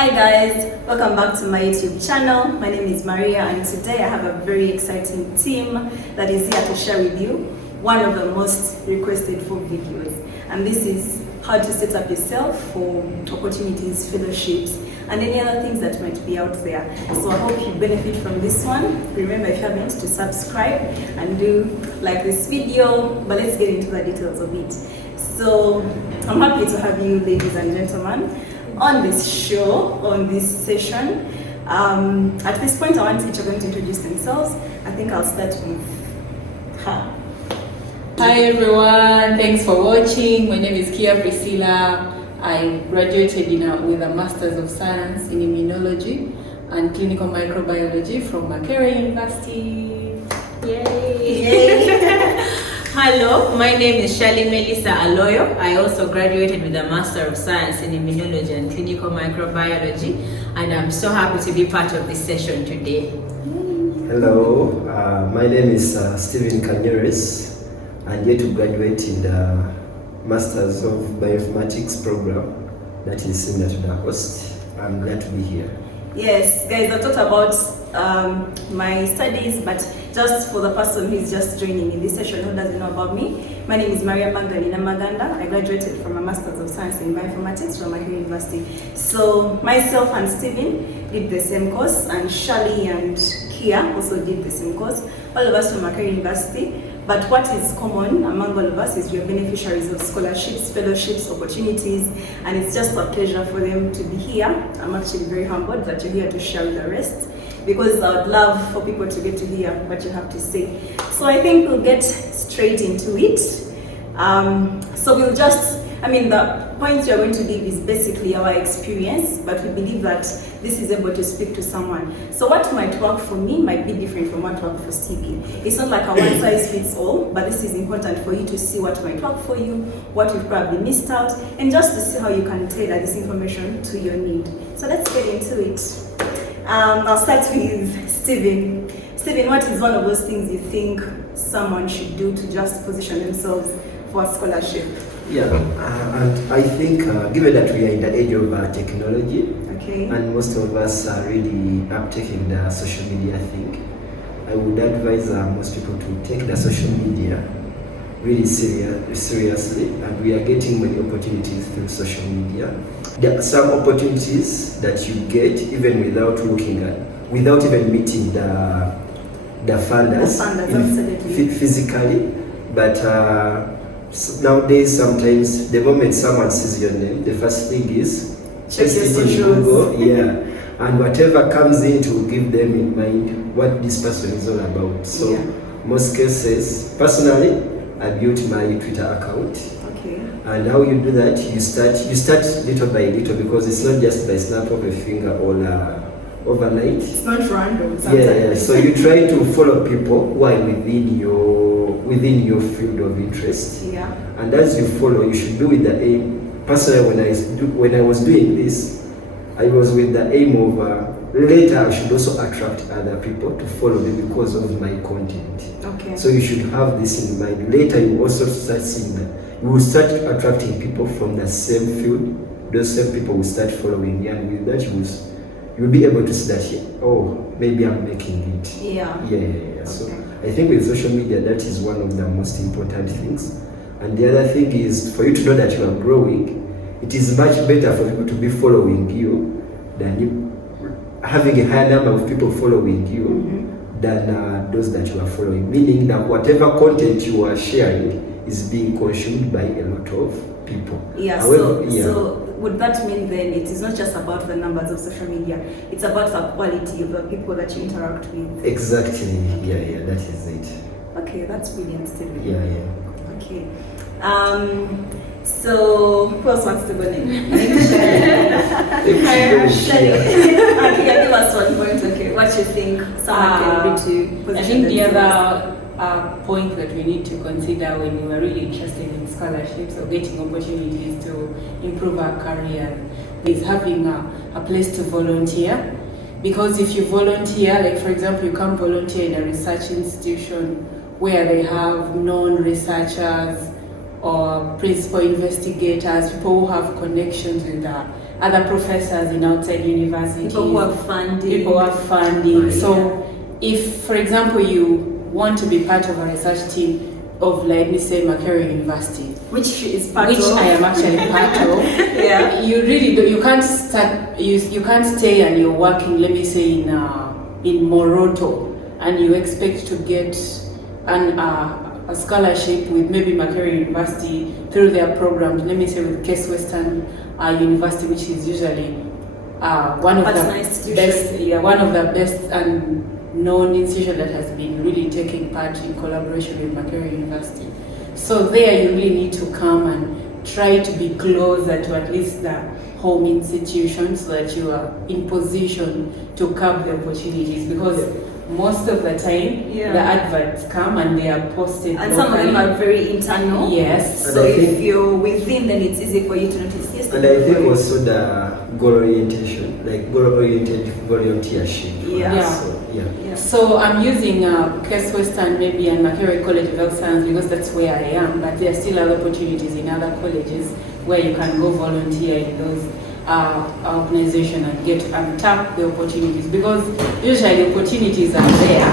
Hi guys, welcome back to my YouTube channel. My name is Maria and today I have a very exciting team that is here to share with you one of the most requested for videos, and this is how to set up yourself for opportunities, fellowships and any other things that might be out there. So I hope you benefit from this one. Remember, if you haven't, to subscribe and do like this video, but let's get into the details of it. So I'm happy to have you ladies and gentlemen on this show, on this session. At this point, I want each of them to introduce themselves. I think I'll start with her. Hi everyone, thanks for watching. My name is Kia Priscilla. I graduated with a Master's of Science in Immunology and Clinical Microbiology from Makerere University. Yay! Hello, my name is Charlene Aloyo. I also graduated with a Master of Science in Immunology and Clinical Microbiology, and I'm so happy to be part of this session today. Hello, my name is Stephen Kanyeres. I'm here to graduate in the Masters of Bioinformatics program that is similar to the host. I'm glad to be here. Yes, guys, I've talked about my studies, but just for the person who is just joining in this session who doesn't know about me, my name is Maria Magdalena Maganda. I graduated from a Master's of Science in Bioinformatics from Makerere University. So myself and Stephen did the same course, and Charlie and Kia also did the same course, all of us from Makerere University. But what is common among all of us is we are beneficiaries of scholarships, fellowships, opportunities, and it's just a pleasure for them to be here. I'm actually very humbled that you're here to share with the rest, because I would love for people to get to hear what you have to say. So I think we'll get straight into it. So we'll the points you're going to give is basically our experience, but we believe that this is able to speak to someone. So what might work for me might be different from what worked for Stevie. It's not like a one size fits all, but this is important for you to see what might work for you, what you've probably missed out, and just to see how you can tailor this information to your need. So let's get into it. I'll start with Stephen. Stephen, what is one of those things you think someone should do to just position themselves for a scholarship? Yeah, and I think given that we are in the age of technology, okay, and most of us are really uptaking the social media thing, I would advise most people to take the social media really seriously, and we are getting many opportunities through social media. There are some opportunities that you get even without even meeting the funders physically, but nowadays sometimes the moment someone sees your name, the first thing is check your socials. Google, and whatever comes in to give them in mind what this person is all about. So most cases, personally, I built my Twitter account. Okay. And how you do that, you start little by little, because it's not just by snap of a finger or overnight. It's not random. Yeah. So you try to follow people who are within your field of interest. Yeah. And as you follow, you should do with the aim. Personally, when I was doing this, I was with the aim of later I should also attract other people to follow me because of my content. Okay. So you should have this in mind. Later you also start seeing that you will start attracting people from the same field. Those same people will start following you, and with that you'll be able to see that, oh, maybe I'm making it. Yeah. Okay. So I think with social media, that is one of the most important things. And the other thing is, for you to know that you are growing, it is much better for people to be following you than you having a higher number of people following you than those that you are following. Meaning that whatever content you are sharing is being consumed by a lot of people. Yeah. However, so would that mean then it is not just about the numbers of social media, it's about the quality of the people that you interact with? Exactly. Yeah, that is it. Okay, that's brilliant, Stephen. Yeah. Okay. So who else wants to go next? Okay, give us 1 point. Okay, what you think someone can do to position I think the themselves? other point that we need to consider when we are really interested in scholarships or getting opportunities to improve our career is having a place to volunteer. Because if you volunteer, like for example, you come volunteer in a research institution where they have known researchers or principal investigators, people who have connections with other professors in outside universities. People who have funding. People who have funding. Right. So if, for example, you want to be part of a research team of, let me say, Makerere University, Which is part which of. I am actually part of. Yeah. You really do. You can't start. You can't stay and you're working. Let me say in Moroto, and you expect to get a scholarship with maybe Makerere University through their programs. Let me say with Case Western University, which is usually one of That's the an institution. best. Yeah, one of the best and known institution that has been really taking part in collaboration with Makerere University. So there you really need to come and try to be closer to at least the home institution so that you are in position to curb the opportunities, because most of the time Yeah. the adverts come and they are posted And some of them locally. are very internal. Yes. So And I if think- you're within, then it's easy for you to notice. Yes, And I think also the goal orientation, like goal oriented volunteership. Yeah. So, yeah. Yeah. So I'm using Case Western maybe and Makerere College of Health Science because that's where I am, but there are still other opportunities in other colleges where you can go volunteer in those organizations and get and tap the opportunities, because usually opportunities are there.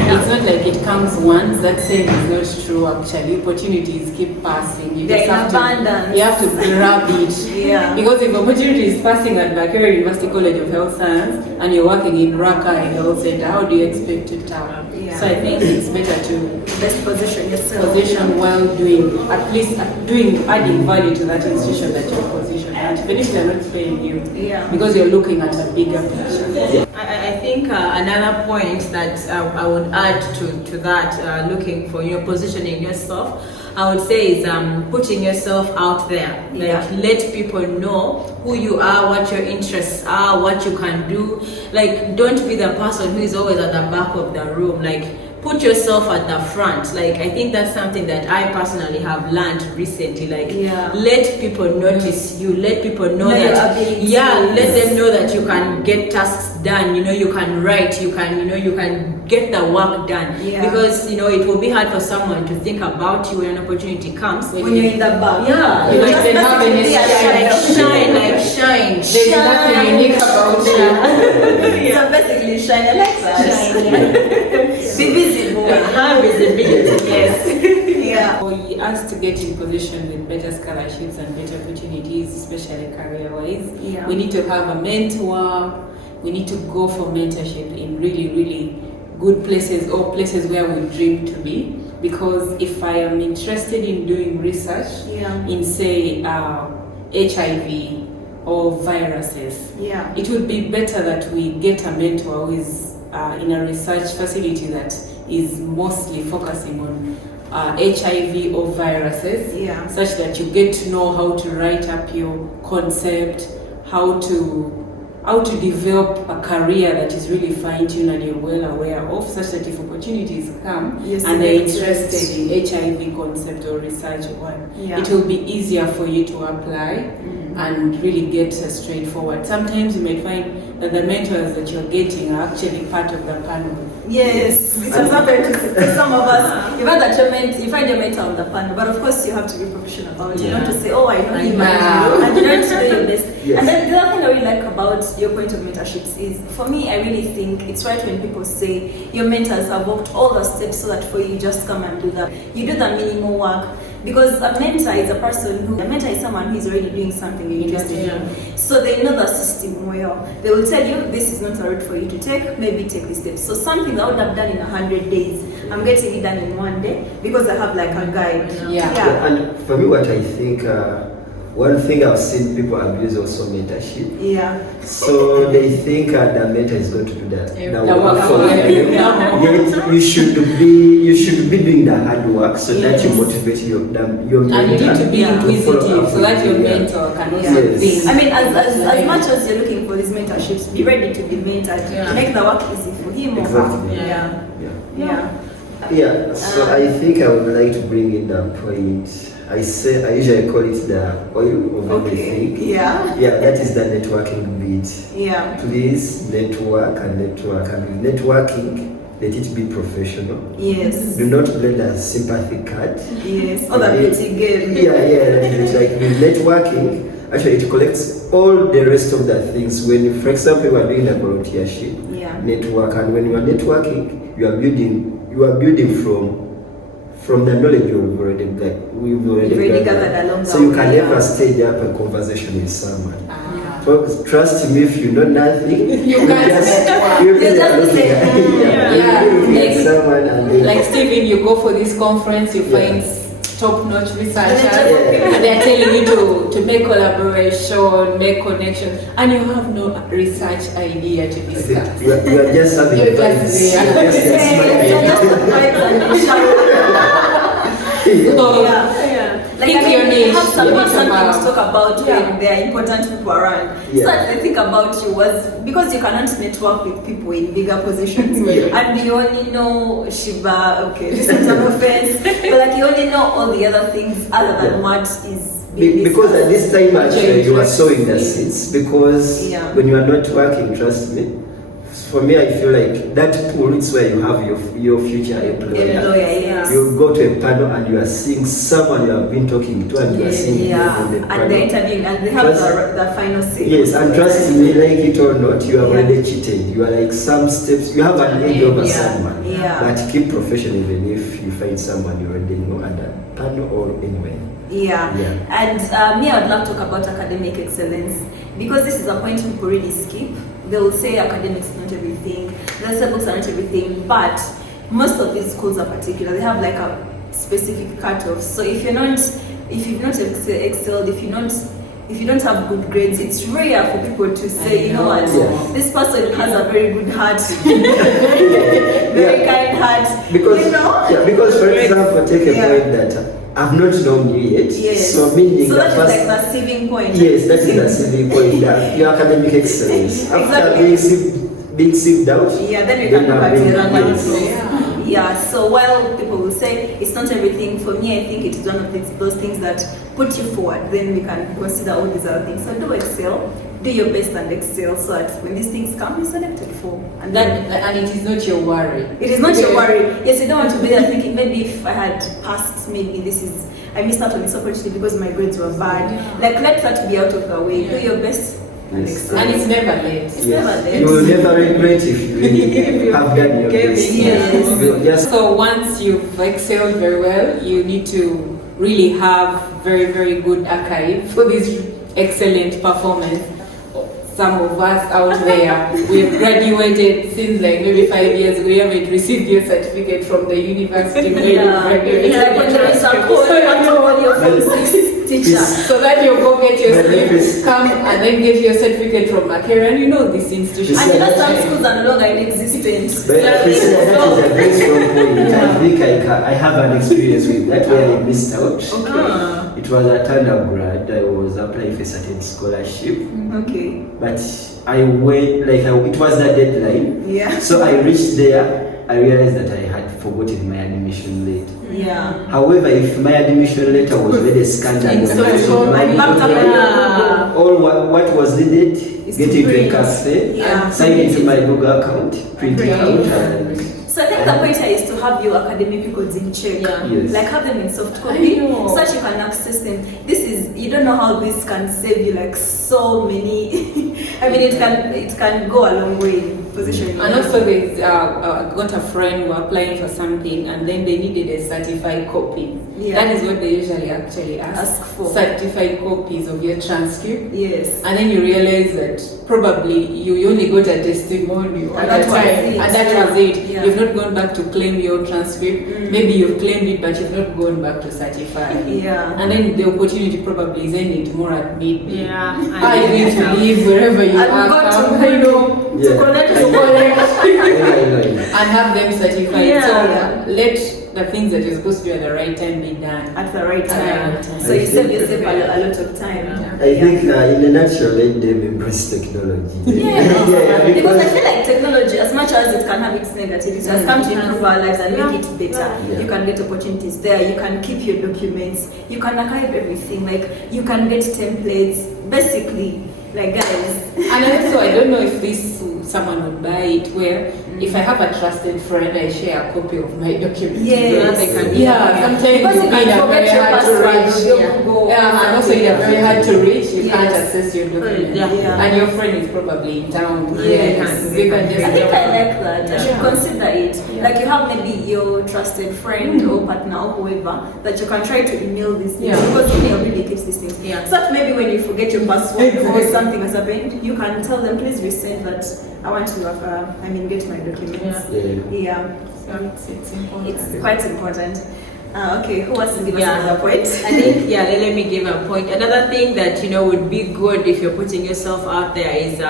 It's not like it comes once. That saying is not true actually. Opportunities keep passing. You They're just in have abundance. you have to grab it. Yeah. Because if opportunity is passing at Makerere University College of Health Science and you're working in Raka Health Center, how do you expect to tap? Yeah. So I think it's better to Best position yourself. position while doing, at least adding value to that institution that you're positioned at, even if they're not paying you. Yeah. Because you're looking at a bigger picture. I think another point that I would add to that, looking for your positioning yourself, I would say is putting yourself out there. Like, Yeah. let people know who you are, what your interests are, what you can do. Like, don't be the person who is always at the back of the room. Like, put yourself at the front. Like, I think that's something that I personally have learned recently. Like, Yeah. let people notice you. Let people know Know your that. abilities. Yeah, let them know that you can get tasks done. You know, you can write. You can get the work done. Yeah. Because it will be hard for someone to think about you when an opportunity comes. When you're in the back. Yeah, You like just they have have any shine. There's nothing unique about you. So basically, shine. I like that. Be visible. Have visibility. Yes. Yeah. For us to get in position with better scholarships and better opportunities, especially career-wise, Yeah. we need to have a mentor. We need to go for mentorship in really, really good places or places where we dream to be. Because if I am interested in doing research Yeah. in, say, HIV or viruses, Yeah. it would be better that we get a mentor who is in a research facility that is mostly focusing on HIV or viruses, Yeah. such that you get to know how to write up your concept, how to develop a career that is really fine-tuned and you're well aware of, such that if opportunities come Yes, and they're yes. interested in HIV concept or research one, Yeah. it will be easier for you to apply and really get straightforward. Sometimes you may find that the mentors that you're getting are actually part of the panel. Yes, it has happened to some of us. You've had that you find a mentor on the panel, but of course you have to be professional about it. You Yeah. not to say, oh, I know him, Yeah. and you don't do your best. Yes. And then the other thing I really like about your point of mentorships is, for me, I really think it's right when people say your mentors have walked all the steps so that for you just come and do that. You do the minimal work. Because a mentor is a mentor is someone who is already doing something you're interested in. So they know the system well. They will tell you, this is not a route for you to take, maybe take this step. So something I would have done in 100 days, I'm getting it done in 1 day because I have like a guide. Yeah. And for me, what I think, one thing I've seen people abuse also mentorship. Yeah. So they think the mentor is going to do that. The work for them. them. Yet you should be doing the hard work so that you motivate your mentor. And you need to be Yeah. inquisitive so that your Yeah. mentor can also Yes. think. I mean, as much as you're looking for these mentorships, be ready to be mentored. Yeah. Make the work easy for him or her. Exactly. Yeah. Yeah. Yeah. Yeah, so I think I would like to bring in the point. I usually call it the oil of everything. Yeah. Yeah, that is the networking bit. Yeah. Please network. And with networking, let it be professional. Yes. Do not play the sympathy card. Yes. Or the beauty game. Yeah, that is it. Like with networking, actually it collects all the rest of the things. When you, for example, you are doing a volunteership, network, and when you are networking, you are building from the knowledge we've already gathered along. So you can never stage up a conversation with someone. Trust me, if you know nothing, you just looking at someone and then, like Stephen, you go for this conference, you find top-notch researchers, and they're telling you to make collaboration, make connections, and you have no research idea to discuss. You are just having Like, pick your niche. Have something to talk about when there are important people around. So what I think about you was because you cannot network with people in bigger positions, and you only know Shiba. Okay, this is an offense, but like you only know all the other things other than what is. Because at this time actually you are sowing the seeds. Because when you are not working, trust me. For me, I feel like that pool is where you have your future employer. You go to a panel and you are seeing someone you have been talking to, and you are seeing them in the panel. And they're interviewing and they have the final say. Yes, and trust me, like it or not, you are already cheated. You are like some steps, you have an edge over someone. But keep professional even if you find someone you already know at a panel or anywhere. And me, I would love to talk about academic excellence because this is a point people really skip. They will say academics is not everything, they'll say books are not everything, but most of these schools are particular. They have like a specific cutoff. So if you've not excelled, if you don't have good grades, it's rare for people to say, you know what, this person has a very good heart, very kind heart. Because, you know? Because for example, take a point that I've not known you yet. So meaning that is like the saving point. Yes, that is the saving point. Your academic excellence. After being sieved out, then you can look at your so while people will say it's not everything, for me I think it is one of those things that put you forward. Then we can consider all these other things. So do excel, do your best and excel, so that when these things come, you're selected for. And it is not your worry. It is not your worry. Yes, you don't want to be there thinking maybe if I had passed, maybe I missed out on this opportunity because my grades were bad. Like let that be out of the way. Do your best. And it's never late. It's never late. You will never regret if you really have done your best. So once you've excelled very well, you need to really have very, very good archive for this excellent performance. Some of us out there, we've graduated since like maybe 5 years ago. We haven't received your certificate from the university where you graduated. So that you go get your slip, come and then get your certificate from Makere, and you know this institution. And you know some schools are no longer in existence. But that is a very strong point. I think I have an experience with that where I missed out. It was a turnout grad. I was applying for a certain scholarship. But I went, it was the deadline. So I reached there, I realized that I had forgotten my admission letter. However, if my admission letter was very scant and all what was needed, get into a cafe, sign into my Google account, print it out, and so I think the point here is to have your academic records in check, like have them in soft copy, so that you can access them. You don't know how this can save you like so many. I mean, it can go a long way in positioning. And also, I got a friend who applying for something, and then they needed a certified copy. That is what they usually actually ask for. Certified copies of your transcript. And then you realize that probably you only got a testimonial at that time, and that was it. You've not gone back to claim your transcript. Maybe you've claimed it, but you've not gone back to certify. And then the opportunity probably is ending tomorrow at midday. Are you going to leave wherever you are? To collect and have them certified. So let the things that you're supposed to do at the right time be done at the right time. So you save yourself a lot of time. I think in a nutshell, let them embrace technology. Because I feel like technology, as much as it can have its negatives, has come to improve our lives and make it better. You can get opportunities there. You can keep your documents. You can archive everything. Like you can get templates. Basically, Like guys. And also, I don't know if someone would buy it where if I have a trusted friend, I share a copy of my documents. Yes. They can Sometimes Because you you find can it very forget your hard to password, reach. you go And also it's very hard to reach. You can't Yes. access your documents. Yeah. And your friend is probably in town. Yes. They can just I think I like that. I should Yeah. consider it. Yeah. Like you have maybe your trusted friend or partner or whoever that you can try to email these things Yeah. because email really keeps these things. Yeah. So that maybe when you forget your password or Exactly. something has happened, you can tell them, please resend that. I want to get my documents. Yeah. So it's important. It's quite important. Okay, who wants to give us Yeah. another point? I think let me give a point. Another thing that would be good if you're putting yourself out there is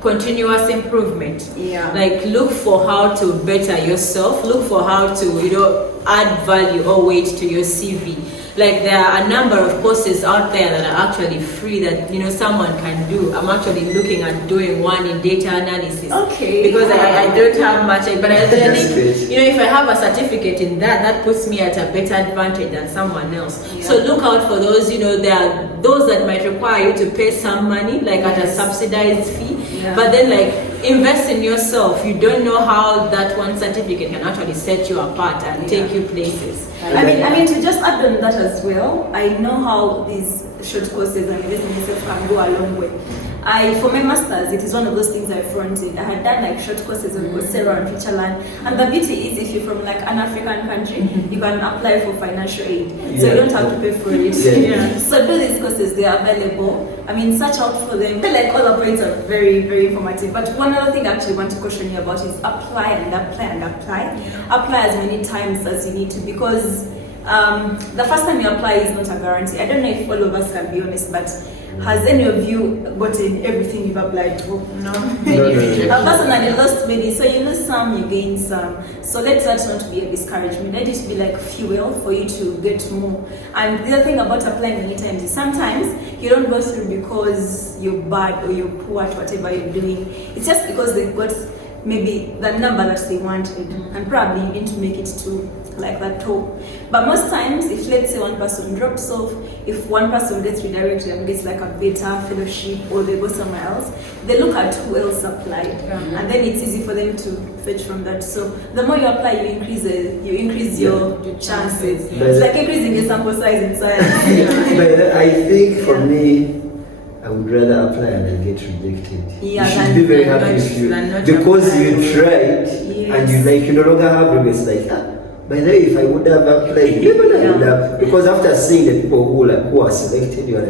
continuous improvement. Yeah. Like look for how to better yourself. Look for how to add value or weight to your CV. Like there are a number of courses out there that are actually free that someone can do. I'm actually looking at doing one in data analysis. Okay. Because I don't have much, but I That's think great. if I have a certificate in that puts me at a better advantage than someone else. Yeah. So look out for those. There are those that might require you to pay some money, like at a subsidized fee. Yeah. But then invest in yourself. You don't know how that one certificate can actually set you apart and take you places. I mean, to just add on that as well, I know how these short courses and investing in yourself can go a long way. For my masters, it is one of those things I fronted. I had done short courses on Coursera and FutureLearn, and the beauty is if you're from an African country, you can apply for financial aid, so you don't have to pay for it. Yeah. So do these courses; they are available. I mean, search out for them. I feel like all the points are very, very informative. But one other thing I actually want to caution you about is apply and apply and apply. Apply as many times as you need to, because the first time you apply is not a guarantee. I don't know if all of us can be honest, but has any of you gotten everything you've applied for? No. A personally lost many, so you lose some, you gain some. So let that not be a discouragement. Let it be like fuel for you to get more. And the other thing about applying many times is sometimes you don't go through because you're bad or you're poor at whatever you're doing. It's just because they've got maybe the number that they wanted, and probably you need to make it to that top. But most times, if let's say one person drops off, if one person gets redirected and gets a better fellowship or they go somewhere else, they look at who else applied, and then it's easy for them to fetch from that. So the more you apply, you increase your chances. It's like increasing your sample size in science. But I think for me, I would rather apply and then get rejected. Yeah, you should be very happy if you, because you tried and you no longer have regrets. By the way, if I would have applied, I would have, because after seeing the people who are selected, you are I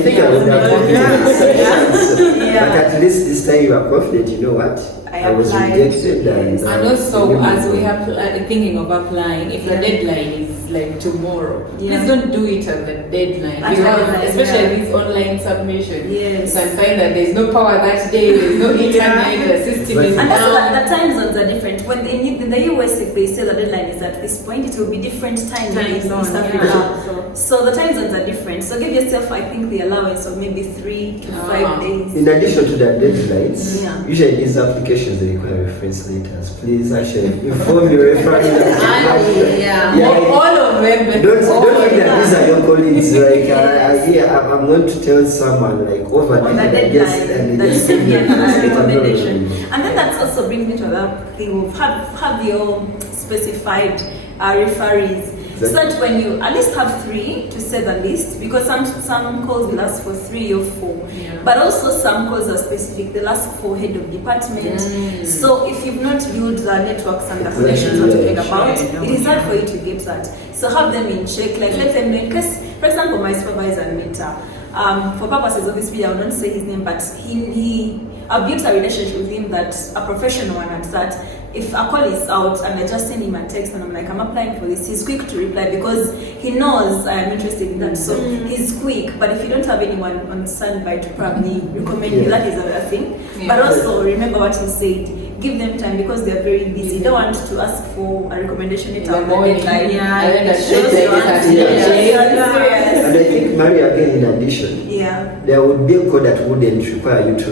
think I would have given a chance. But at least this time you are confident. You know what? I was rejected, and also as we have thinking of applying, if the deadline is tomorrow, please don't do it at the deadline, because especially these online submissions, you can find that there's no power that day, there's no internet, the system is and down. also the time zones are different. When in the US, if they say the deadline is at this point, it will be different time in East Africa. So the time zones are different. So give yourself, I think, the allowance of maybe 3 to 5 days. In addition to the deadlines, usually these applications they require reference letters. Please actually inform your reference. All of them. Don't think that these are your colleagues. I'm going to tell someone over on the deadline that you send me a recommendation. And then that also brings me to another thing of have your specified referees. So that when you at least have 3 to say the least, because some calls will ask for 3 or 4, but also some calls are specific. They'll ask for head of department. So if you've not built the networks and the connections we're talking about, it is hard for you to get that. So have them in check. Let them know. Because, for example, my supervisor and mentor, for purposes of this video, I will not say his name, but I've built a relationship with him that's a professional one, and that if a call is out and I just send him a text and I'm like, I'm applying for this, he's quick to reply because he knows I am interested in that. So he's quick. But if you don't have anyone on standby to probably recommend you, that is a thing. But also remember what he said. Give them time because they're very busy. You don't want to ask for a recommendation letter on the deadline. And then shows you are serious. And I think, Maria, again, in addition, there would be a code that wouldn't require you to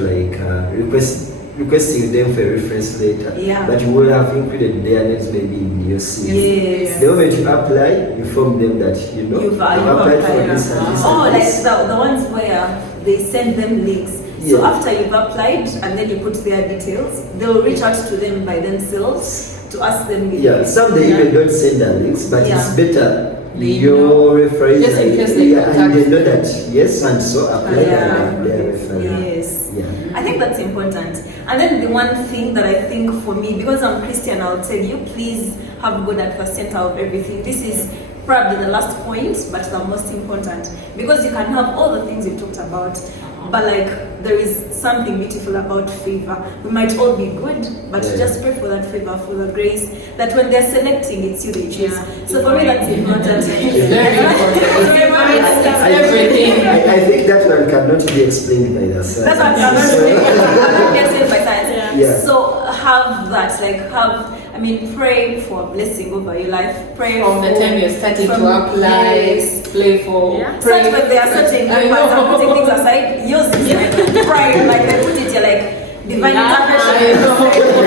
request requesting them for a reference letter, Yeah. but you will have included their names maybe in your CV. Yes. The moment you apply, inform them that you've applied for this and this Oh, and like this. the ones where they send them links. So Yeah. after you've applied and then you put their details, they'll reach out to them by themselves to ask them. Yeah, some they even don't send the links, but it's better your referees Just in case they and they contact know that yes, and so apply and their referee. Yes. Yeah. I think that's important. And then the one thing that I think for me, because I'm Christian, I'll tell you, please have God at the center of everything. This is probably the last point, but the most important. Because you can have all the things you've talked about, but like there is something beautiful about favor. We might all be good, but just pray for that favor, for the grace, that when they're selecting, it's you they choose. So for me, that's important. I think that one cannot be explained by the science. That's what I'm explained by science. Yeah. So have that, like pray for a blessing over your life. Pray From the time you're starting to apply, yes. play for, pray. Such when they are searching papers and putting things aside, yours is like pride, like they put it here like divine intervention.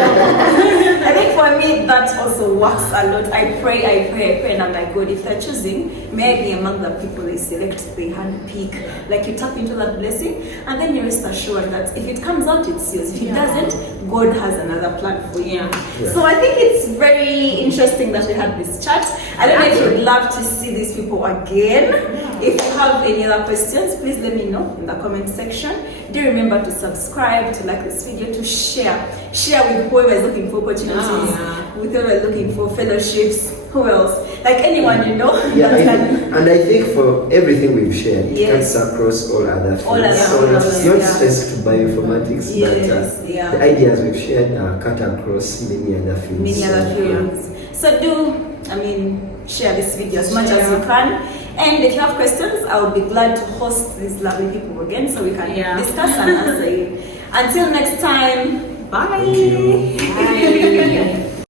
I think for me that also works a lot. I pray, and I'm like, God, if they're choosing, may I be among the people they select, they handpick. Like you tap into that blessing, and then you rest assured that if it comes out, it's yours. If it doesn't, God has another plan for you. Yeah. So I think it's very interesting that we had this chat. I don't know if you'd love to see these people again. If you have any other questions, please let me know in the comment section. Do remember to subscribe, to like this video, to share with whoever is looking for opportunities, with whoever is looking for fellowships. Who else? Like anyone you know. Yeah, and I think for everything we've shared, it Yes. cuts across all other things. All other So it's fields, not yeah. specific to bioinformatics, Yes, but yeah. the ideas we've shared are cut across many other fields. Many other So, fields. So share this video as much as you can. And if you have questions, I will be glad to host these lovely people again so we can discuss and answer you. Until next time, bye. Thank you. Bye.